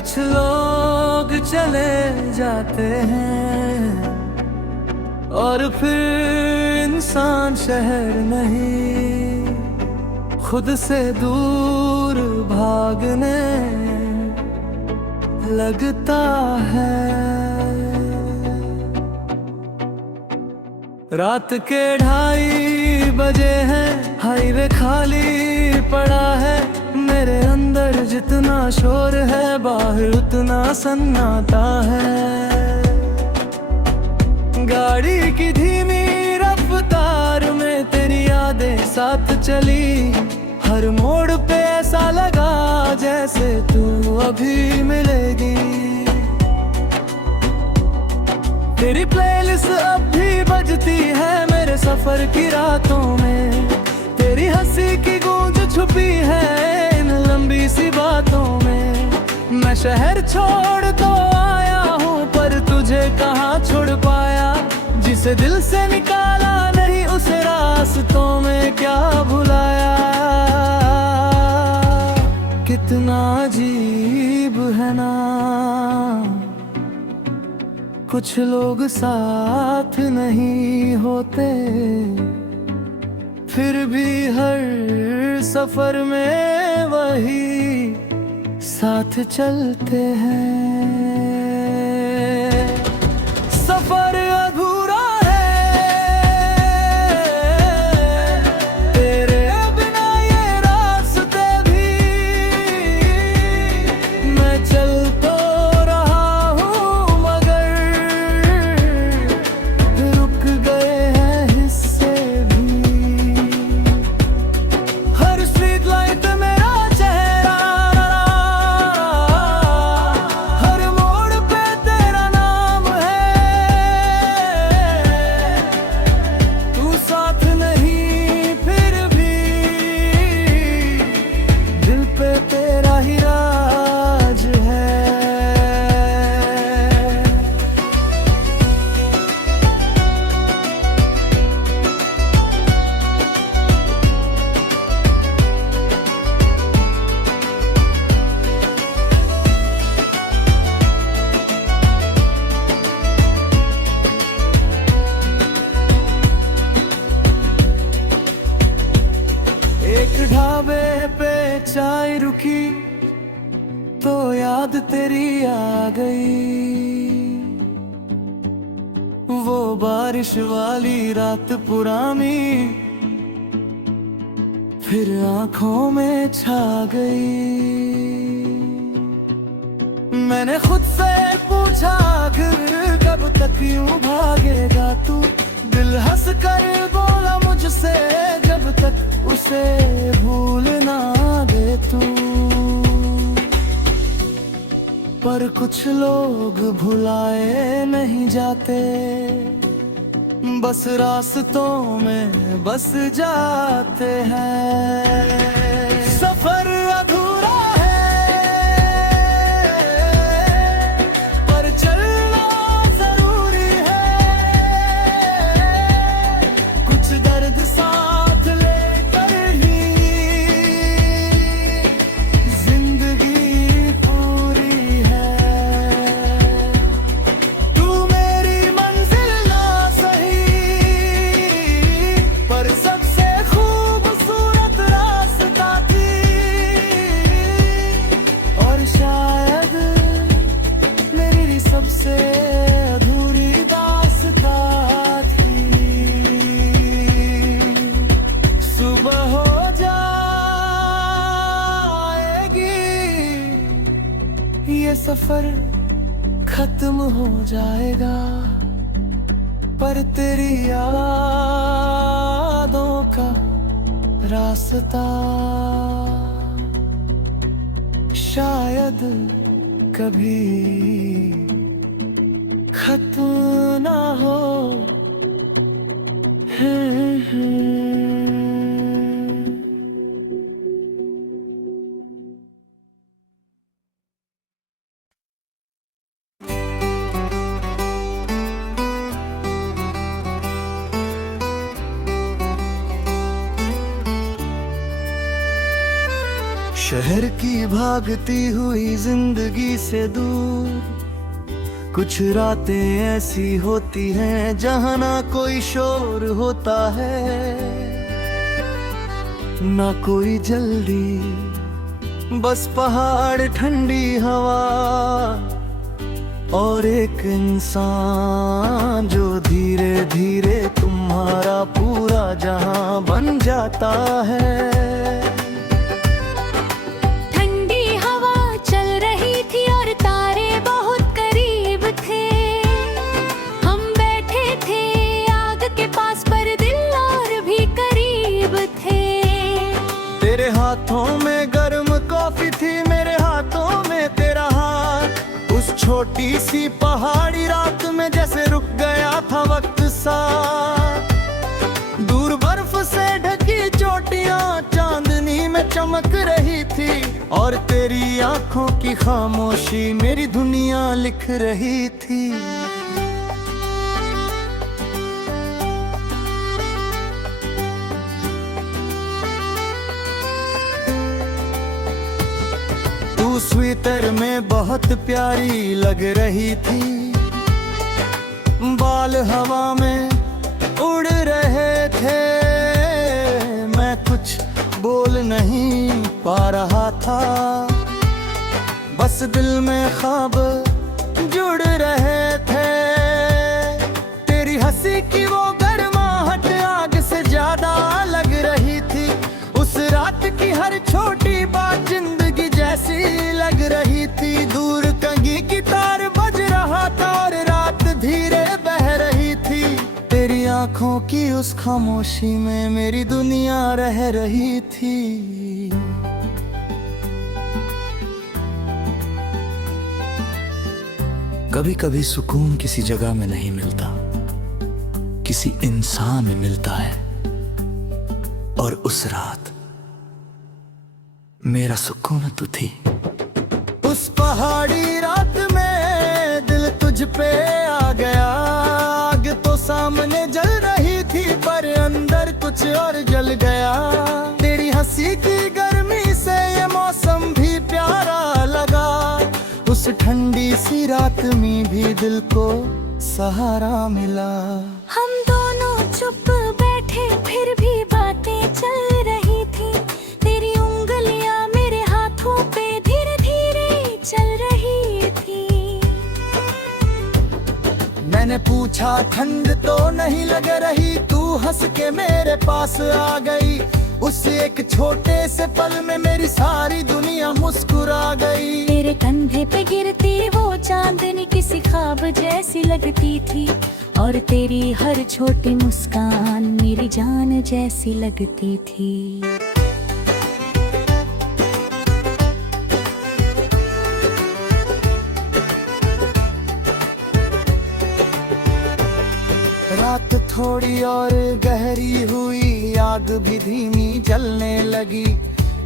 कुछ लोग चले जाते हैं और फिर इंसान शहर नहीं, खुद से दूर भागने लगता है। रात के 2:30 बजे हैं, हाईवे खाली पड़ा है। मेरे अंदर जितना शोर है, बाहर उतना सन्नाटा है। गाड़ी की धीमी रफ्तार में तेरी यादें साथ चली। हर मोड़ पे ऐसा लगा जैसे तू अभी मिलेगी। तेरी प्लेलिस्ट अब भी बजती है मेरे सफर की रातों में। तेरी हंसी की गूंज छुपी है इन लंबी सी बातों में। मैं शहर छोड़ तो आया हूँ, पर तुझे कहाँ छोड़ पाया। जिसे दिल से निकाला नहीं, उसे रास्तों में क्या भुलाया। कितना अजीब है ना, कुछ लोग साथ नहीं होते, फिर भी हर सफर में वही साथ चलते हैं। सफर अधूरा है तेरे बिना, ये रास्ते भी। मैं चल तो रहा हूँ मगर रुक गए हैं हिस्से भी। हर स्ट्रीट लाइट मेरा चेहरा, हर मोड़ पे तेरा नाम है। तू साथ नहीं फिर भी दिल पे तेरा ही राज है। एक ढाबे पे चाय रुकी तो याद तेरी आ गई। वो बारिश वाली रात पुरानी फिर आंखों में छा गई। मैंने खुद से पूछा आखिर कब तक यूं भागेगा तू। दिल हंस कर बोला मुझसे, जब तक उसे भूल ना दे तू। पर कुछ लोग भुलाए नहीं जाते, बस रास्तों में बस जाते हैं। सफर अधूरा है पर चलना जरूरी है। कुछ दर्द साथ लेकर ही जिंदगी पूरी है। तू मेरी मंजिल ना सही, पर सबसे खूबसूरत रास्ता थी। और शायद मेरी सबसे अधूरी दास्तां थी। सुबह हो जाएगी, ये सफर खत्म हो जाएगा, पर तेरी यादों का रास्ता शायद कभी खत्म ना हो। शहर की भागती हुई जिंदगी से दूर कुछ रातें ऐसी होती हैं जहाँ ना कोई शोर होता है, ना कोई जल्दी, बस पहाड़, ठंडी हवा और एक इंसान जो धीरे धीरे तुम्हारा पूरा जहां बन जाता है। ठंडी हवा चल रही थी और तारे बहुत करीब थे। हम बैठे थे आग के पास पर दिल और भी करीब थे। तेरे हाथों में गर्म कॉफी थी, मेरे हाथों में तेरा हाथ। उस छोटी सी पहाड़ी रात में जैसे रुक गया था वक्त सा। दूर बर्फ से ढकी चोटियां चांदनी में चमक रही थी और तेरी आंखों की खामोशी मेरी दुनिया लिख रही थी। तू स्वेटर में बहुत प्यारी लग रही थी, बाल हवा में उड़ रहे थे। मैं कुछ बोल नहीं पा रहा था, बस दिल में ख्वाब जुड़ रहे थे। तेरी हंसी की वो गर्माहट आग से ज्यादा लग रही थी। उस रात की हर छोटी बात जिंदगी जैसी लग रही थी। दूर कंघी की तार बज रहा था और रात धीरे बह रही थी। तेरी आंखों की उस खामोशी में मेरी दुनिया रह रही थी। कभी कभी सुकून किसी जगह में नहीं मिलता, किसी इंसान में मिलता है। और उस रात मेरा सुकून तू थी। उस पहाड़ी रात में दिल तुझ पे आ गया। आग तो सामने जल रही थी पर अंदर कुछ और जल गया। तेरी हंसी की गर्मी से ये मौसम भी प्यारा लगा। उस ठंडी सी रात में भी दिल को सहारा मिला। हम दोनों चुप बैठे फिर भी बातें चल रही थी। तेरी उंगलियां मेरे हाथों पे धीरे धीरे चल रही थी। मैंने पूछा ठंड तो नहीं लग रही, तू हंस के मेरे पास आ गई। उस एक छोटे से पल में मेरी सारी दुनिया मुस्कुरा गई। तेरे कंधे पे गिरती वो चांदनी किसी ख्वाब जैसी लगती थी और तेरी हर छोटी मुस्कान मेरी जान जैसी लगती थी। रात थोड़ी और गहरी हुई, आग भी धीमी जलने लगी।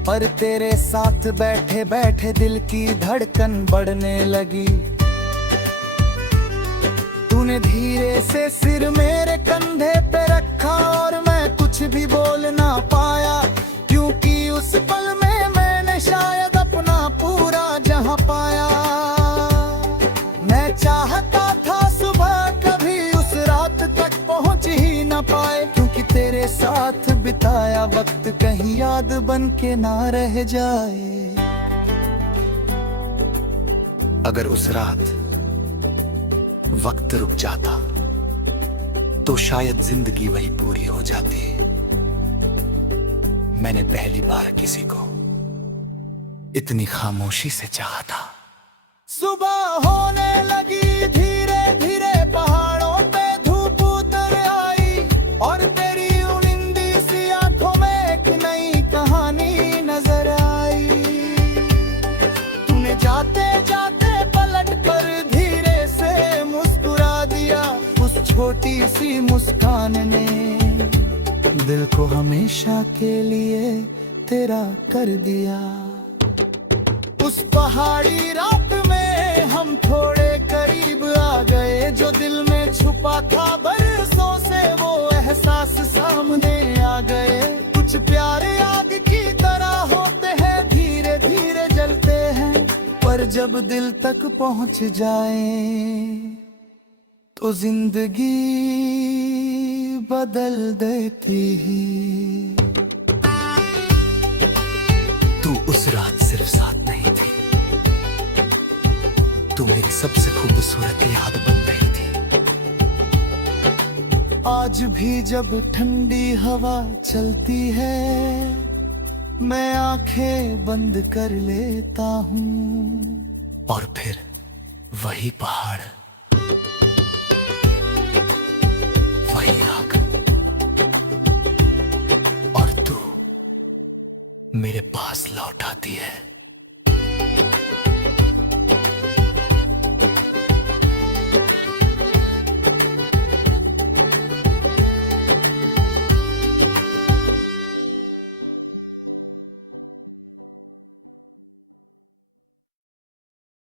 पर तेरे साथ बैठे बैठे दिल की धड़कन बढ़ने लगी। तूने धीरे से सिर मेरे कंधे पे रखा और मैं कुछ भी बोल ना पाया, क्योंकि उस पल में मैंने शायद अपना पूरा जहां पाया। मैं चाहता था सुबह कभी उस रात तक पहुंच ही ना पाए, क्योंकि तेरे साथ बिताया वक्त कहीं याद बन के ना रह जाए। अगर उस रात वक्त रुक जाता तो शायद जिंदगी वही पूरी हो जाती। मैंने पहली बार किसी को इतनी खामोशी से चाहा था। सुबह होने लगी धीरे धीरे, पहाड़ों पे धूप उतर आई और तेरी उनिंदी सी आंखों में एक नई कहानी नजर आई। तूने जाते जाते पलट कर धीरे से मुस्कुरा दिया। उस छोटी सी मुस्कान ने दिल को हमेशा के लिए तेरा कर दिया। उस पहाड़ी रात में हम थोड़े करीब आ गए, जो दिल में छुपा था बरसों से वो एहसास सामने आ गए। कुछ प्यारे आग की तरह होते हैं, धीरे जब दिल तक पहुंच जाए तो जिंदगी बदल देती है। तू उस रात सिर्फ साथ नहीं थी, तू मेरी सबसे खूबसूरत याद बन गई थी। आज भी जब ठंडी हवा चलती है मैं आंखें बंद कर लेता हूँ और फिर वही पहाड़, वही आग और तू मेरे पास लौट आती है।